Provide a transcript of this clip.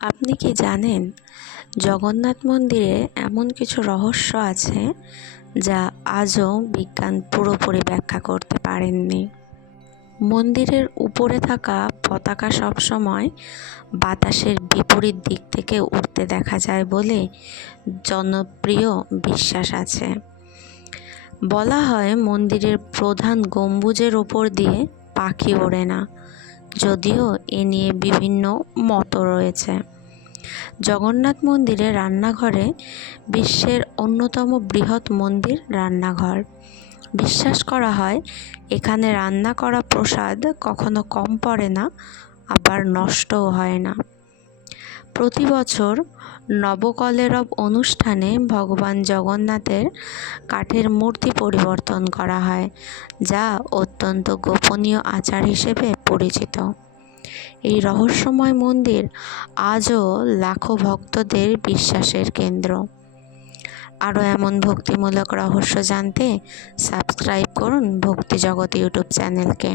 আপনি কি জানেন জগন্নাথ মন্দিরে এমন কিছু রহস্য আছে যা আজও বিজ্ঞান পুরোপুরি ব্যাখ্যা করতে পারেননি। মন্দিরের উপরে থাকা পতাকা সবসময় বাতাসের বিপরীত দিক থেকে উড়তে দেখা যায় বলে জনপ্রিয় বিশ্বাস আছে। বলা হয় মন্দিরের প্রধান গম্বুজের ওপর দিয়ে পাখি ওড়ে না, যদিও এ নিয়ে বিভিন্ন মত রয়েছে। জগন্নাথ মন্দিরে রান্নাঘরে বিশ্বের অন্যতম বৃহৎ মন্দির রান্নাঘর। বিশ্বাস করা হয় এখানে রান্না করা প্রসাদ কখনো কম পড়ে না, আবার নষ্টও হয় না। প্রতি বছর নবকলেবর অনুষ্ঠানে ভগবান জগন্নাথের কাঠের মূর্তি পরিবর্তন করা হয়, যা অত্যন্ত গোপনীয় আচার হিসেবে পরিচিত। এই রহস্যময় মন্দির আজও লাখো ভক্তদের বিশ্বাসের কেন্দ্র। আরও এমন ভক্তিমূলক রহস্য জানতে সাবস্ক্রাইব করুন ভক্তি জগৎ ইউটিউব চ্যানেলকে।